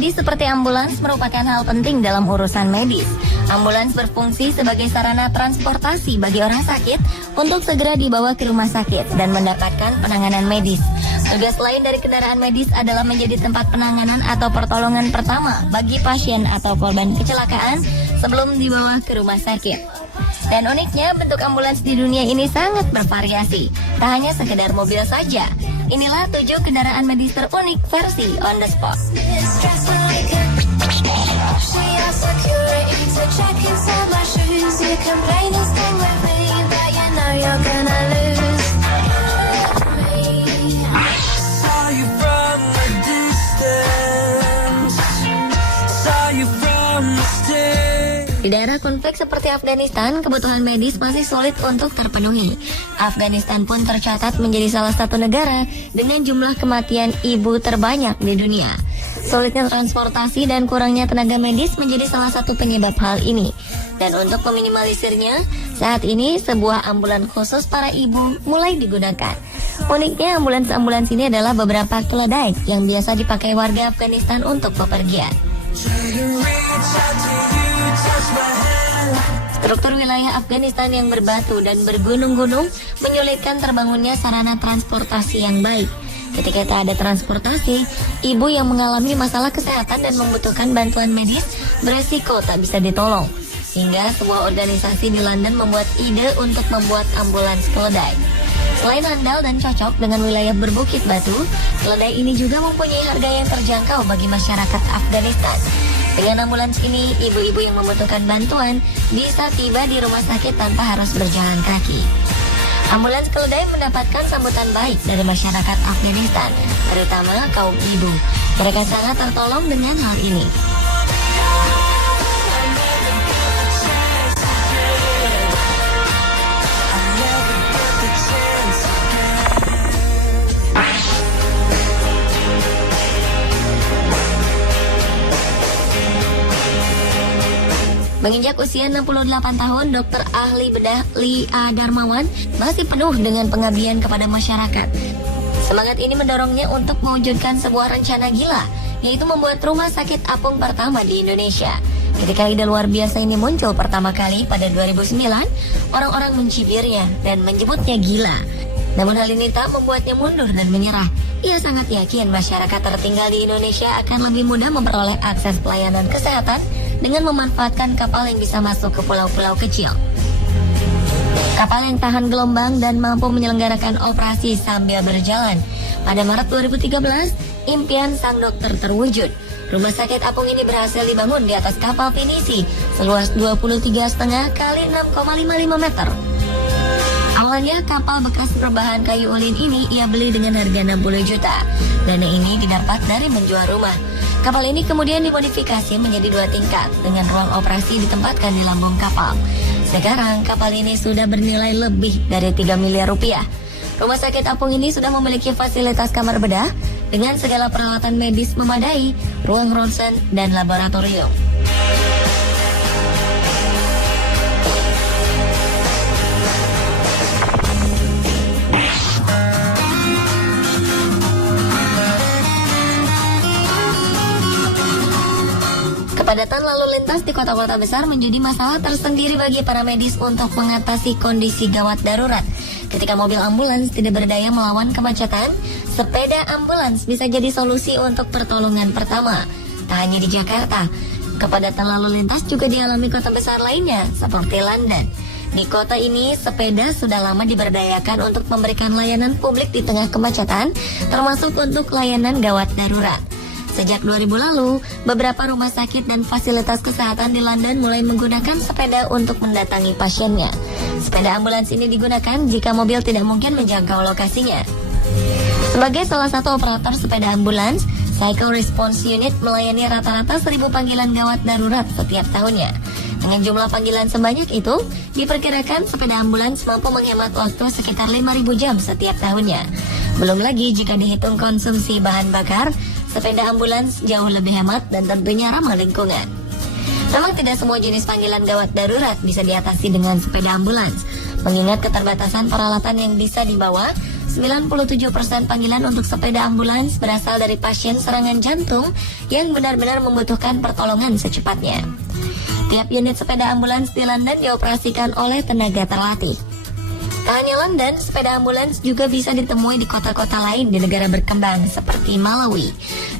medis seperti ambulans merupakan hal penting dalam urusan medis. Ambulans berfungsi sebagai sarana transportasi bagi orang sakit untuk segera dibawa ke rumah sakit dan mendapatkan penanganan medis. Tugas lain dari kendaraan medis adalah menjadi tempat penanganan atau pertolongan pertama bagi pasien atau korban kecelakaan sebelum dibawa ke rumah sakit. Dan uniknya, bentuk ambulans di dunia ini sangat bervariasi. Tak hanya sekedar mobil saja. Inilah 7 kendaraan medis terunik versi on the spot. Di daerah konflik seperti Afghanistan, kebutuhan medis masih sulit untuk terpenuhi. Afghanistan pun tercatat menjadi salah satu negara dengan jumlah kematian ibu terbanyak di dunia. Sulitnya transportasi dan kurangnya tenaga medis menjadi salah satu penyebab hal ini. Dan untuk meminimalisirnya, saat ini sebuah ambulans khusus para ibu mulai digunakan. Uniknya, ambulans-ambulans ini adalah beberapa keledai yang biasa dipakai warga Afghanistan untuk bepergian. Struktur wilayah Afghanistan yang berbatu dan bergunung-gunung menyulitkan terbangunnya sarana transportasi yang baik. Ketika tak ada transportasi, ibu yang mengalami masalah kesehatan dan membutuhkan bantuan medis beresiko tak bisa ditolong. Hingga sebuah organisasi di London membuat ide untuk membuat ambulans keledai. Selain handal dan cocok dengan wilayah berbukit batu, keledai ini juga mempunyai harga yang terjangkau bagi masyarakat Afghanistan. Dengan ambulans ini, ibu-ibu yang membutuhkan bantuan bisa tiba di rumah sakit tanpa harus berjalan kaki. Ambulans keledai mendapatkan sambutan baik dari masyarakat Afghanistan, terutama kaum ibu. Mereka sangat tertolong dengan hal ini. Menginjak usia 68 tahun, dokter ahli bedah Lia Darmawan masih penuh dengan pengabdian kepada masyarakat. Semangat ini mendorongnya untuk mewujudkan sebuah rencana gila, yaitu membuat rumah sakit apung pertama di Indonesia. Ketika ide luar biasa ini muncul pertama kali pada 2009, orang-orang mencibirnya dan menyebutnya gila. Namun hal ini tak membuatnya mundur dan menyerah. Ia sangat yakin masyarakat tertinggal di Indonesia akan lebih mudah memperoleh akses pelayanan kesehatan dengan memanfaatkan kapal yang bisa masuk ke pulau-pulau kecil. Kapal yang tahan gelombang dan mampu menyelenggarakan operasi sambil berjalan. Pada Maret 2013, impian sang dokter terwujud. Rumah sakit apung ini berhasil dibangun di atas kapal pinisi seluas 23,5 kali 6,55 meter. Awalnya kapal bekas berbahan kayu ulin ini ia beli dengan harga 60 juta. Dana ini didapat dari menjual rumah. Kapal ini kemudian dimodifikasi menjadi 2 tingkat dengan ruang operasi ditempatkan di lambung kapal. Sekarang kapal ini sudah bernilai lebih dari 3 miliar rupiah. Rumah sakit apung ini sudah memiliki fasilitas kamar bedah dengan segala peralatan medis memadai, ruang ronsen, dan laboratorium. Kepadatan lalu lintas di kota-kota besar menjadi masalah tersendiri bagi para medis untuk mengatasi kondisi gawat darurat. Ketika mobil ambulans tidak berdaya melawan kemacetan, sepeda ambulans bisa jadi solusi untuk pertolongan pertama. Tak hanya di Jakarta, kepadatan lalu lintas juga dialami kota besar lainnya, seperti London. Di kota ini, sepeda sudah lama diberdayakan untuk memberikan layanan publik di tengah kemacetan, termasuk untuk layanan gawat darurat. Sejak 2000 lalu, beberapa rumah sakit dan fasilitas kesehatan di London mulai menggunakan sepeda untuk mendatangi pasiennya. Sepeda ambulans ini digunakan jika mobil tidak mungkin menjangkau lokasinya. Sebagai salah satu operator sepeda ambulans, Cycle Response Unit melayani rata-rata 1.000 panggilan gawat darurat setiap tahunnya. Dengan jumlah panggilan sebanyak itu, diperkirakan sepeda ambulans mampu menghemat waktu sekitar 5.000 jam setiap tahunnya. Belum lagi jika dihitung konsumsi bahan bakar, sepeda ambulans jauh lebih hemat dan tentunya ramah lingkungan. Memang tidak semua jenis panggilan gawat darurat bisa diatasi dengan sepeda ambulans. Mengingat keterbatasan peralatan yang bisa dibawa, 97% panggilan untuk sepeda ambulans berasal dari pasien serangan jantung yang benar-benar membutuhkan pertolongan secepatnya. Tiap unit sepeda ambulans di London dioperasikan oleh tenaga terlatih. Tak hanya London, sepeda ambulans juga bisa ditemui di kota-kota lain di negara berkembang seperti Malawi.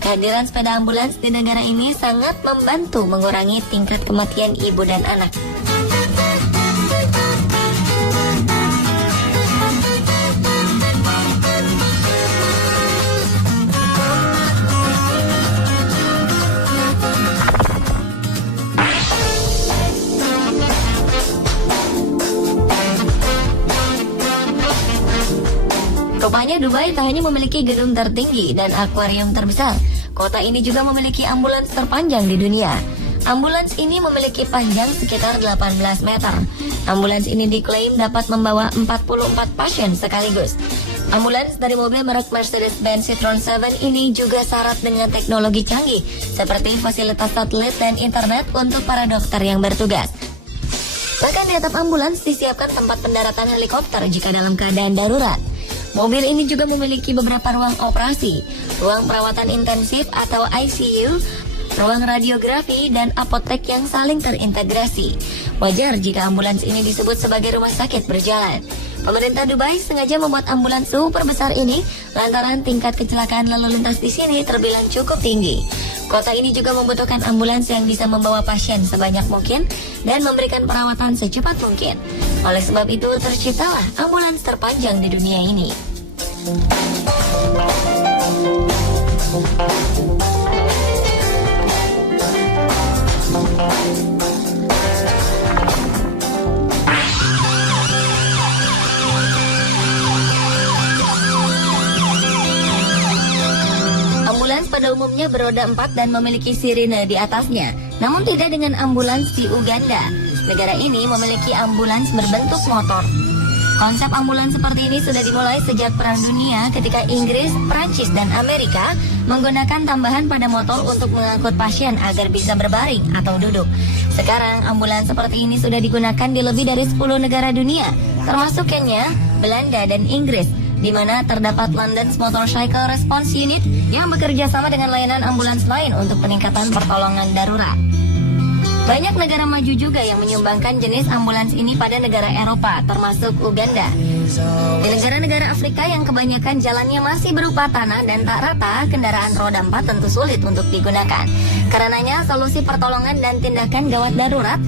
Kehadiran sepeda ambulans di negara ini sangat membantu mengurangi tingkat kematian ibu dan anak. Rupanya Dubai tak hanya memiliki gedung tertinggi dan akuarium terbesar, kota ini juga memiliki ambulans terpanjang di dunia. Ambulans ini memiliki panjang sekitar 18 meter. Ambulans ini diklaim dapat membawa 44 pasien sekaligus. Ambulans dari mobil merek Mercedes-Benz Citroen 7 ini juga syarat dengan teknologi canggih, seperti fasilitas satelit dan internet untuk para dokter yang bertugas. Bahkan di atap ambulans disiapkan tempat pendaratan helikopter jika dalam keadaan darurat. Mobil ini juga memiliki beberapa ruang operasi, ruang perawatan intensif atau ICU, ruang radiografi, dan apotek yang saling terintegrasi. Wajar jika ambulans ini disebut sebagai rumah sakit berjalan. Pemerintah Dubai sengaja membuat ambulans super besar ini lantaran tingkat kecelakaan lalu lintas di sini terbilang cukup tinggi. Kota ini juga membutuhkan ambulans yang bisa membawa pasien sebanyak mungkin dan memberikan perawatan secepat mungkin. Oleh sebab itu terciptalah ambulans terpanjang di dunia ini. Ambulans pada umumnya beroda 4 dan memiliki sirine di atasnya, namun tidak dengan ambulans di Uganda. Negara ini memiliki ambulans berbentuk motor. Konsep ambulans seperti ini sudah dimulai sejak Perang Dunia ketika Inggris, Prancis, dan Amerika menggunakan tambahan pada motor untuk mengangkut pasien agar bisa berbaring atau duduk. Sekarang ambulans seperti ini sudah digunakan di lebih dari 10 negara dunia, termasuk Kenya, Belanda, dan Inggris, di mana terdapat London's Motorcycle Response Unit yang bekerja sama dengan layanan ambulans lain untuk peningkatan pertolongan darurat. Banyak negara maju juga yang menyumbangkan jenis ambulans ini pada negara Eropa, termasuk Uganda. Di negara-negara Afrika yang kebanyakan jalannya masih berupa tanah dan tak rata, kendaraan roda 4 tentu sulit untuk digunakan. Karenanya, solusi pertolongan dan tindakan gawat darurat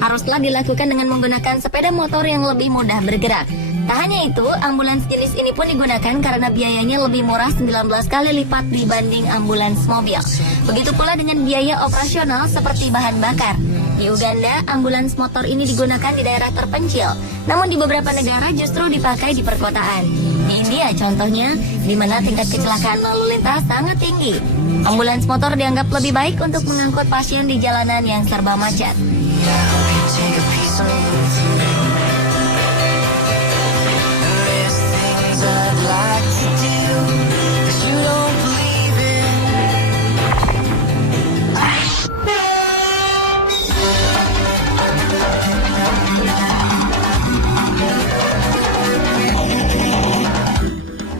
haruslah dilakukan dengan menggunakan sepeda motor yang lebih mudah bergerak. Tak hanya itu, ambulans jenis ini pun digunakan karena biayanya lebih murah 19 kali lipat dibanding ambulans mobil. Begitu pula dengan biaya operasional seperti bahan bakar. Di Uganda, ambulans motor ini digunakan di daerah terpencil, namun di beberapa negara justru dipakai di perkotaan. Di India contohnya, di mana tingkat kecelakaan lalu lintas sangat tinggi. Ambulans motor dianggap lebih baik untuk mengangkut pasien di jalanan yang serba macet.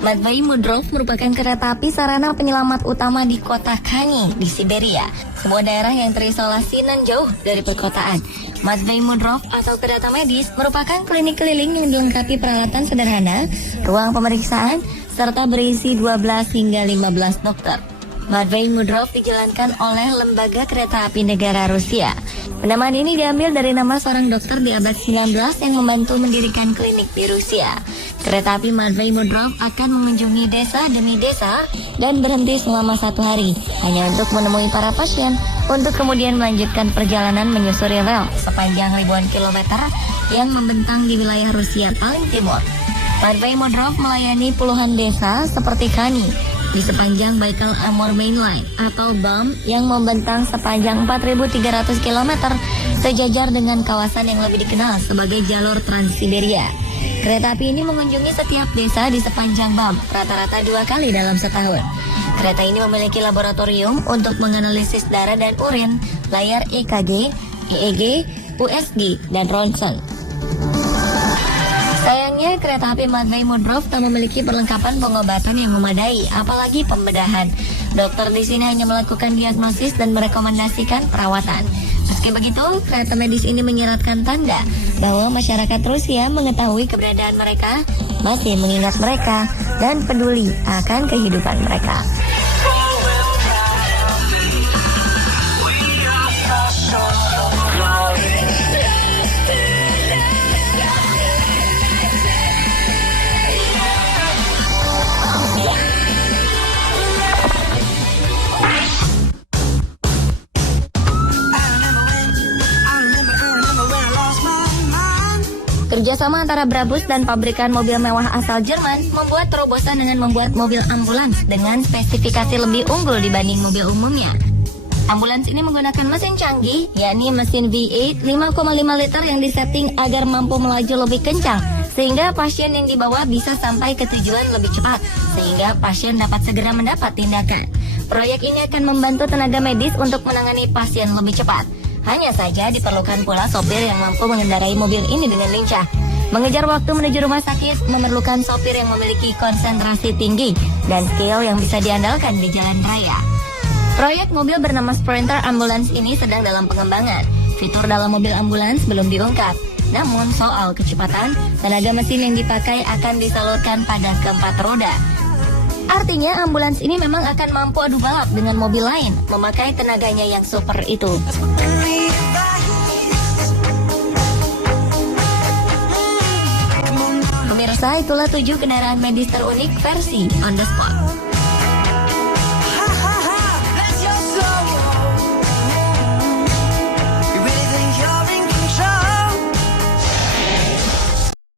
Matvei Mudrov merupakan kereta api sarana penyelamat utama di kota Kani di Siberia, sebuah daerah yang terisolasi dan jauh dari perkotaan. Matvei Mudrov atau kereta medis merupakan klinik keliling yang dilengkapi peralatan sederhana, ruang pemeriksaan, serta berisi 12 hingga 15 dokter. Matvei Mudrov dijalankan oleh Lembaga Kereta Api Negara Rusia. Penamaan ini diambil dari nama seorang dokter di abad 19 yang membantu mendirikan klinik di Rusia. Kereta api Matvei Mudrov akan mengunjungi desa demi desa dan berhenti selama 1 hari, hanya untuk menemui para pasien, untuk kemudian melanjutkan perjalanan menyusuri rel sepanjang ribuan kilometer yang membentang di wilayah Rusia paling timur. Matvei Mudrov melayani puluhan desa seperti Kani di sepanjang Baikal-Amur Main Line atau BAM yang membentang sepanjang 4.300 km sejajar dengan kawasan yang lebih dikenal sebagai jalur Trans-Siberia. Kereta api ini mengunjungi setiap desa di sepanjang BAM rata-rata 2 kali dalam setahun. Kereta ini memiliki laboratorium untuk menganalisis darah dan urin, layar EKG, EEG, USG, dan ronsen. Sayangnya Sayangnya kereta api Magai Mudrov tak memiliki perlengkapan pengobatan yang memadai, apalagi pembedahan. Dokter di sini hanya melakukan diagnosis dan merekomendasikan perawatan. Meski begitu, kereta medis ini menyiratkan tanda bahwa masyarakat Rusia mengetahui keberadaan mereka, masih mengingat mereka, dan peduli akan kehidupan mereka. Kerjasama antara Brabus dan pabrikan mobil mewah asal Jerman membuat terobosan dengan membuat mobil ambulans dengan spesifikasi lebih unggul dibanding mobil umumnya. Ambulans ini menggunakan mesin canggih, yakni mesin V8 5,5 liter yang disetting agar mampu melaju lebih kencang, sehingga pasien yang dibawa bisa sampai ke tujuan lebih cepat, sehingga pasien dapat segera mendapat tindakan. Proyek ini akan membantu tenaga medis untuk menangani pasien lebih cepat. Hanya saja diperlukan pula sopir yang mampu mengendarai mobil ini dengan lincah. Mengejar waktu menuju rumah sakit memerlukan sopir yang memiliki konsentrasi tinggi dan skill yang bisa diandalkan di jalan raya. Proyek mobil bernama Sprinter Ambulance ini sedang dalam pengembangan. Fitur dalam mobil ambulans belum diungkap. Namun soal kecepatan, tenaga mesin yang dipakai akan disalurkan pada keempat roda. Artinya ambulans ini memang akan mampu adu balap dengan mobil lain, memakai tenaganya yang super itu. Pemirsa, itulah 7 kendaraan medis terunik versi On The Spot.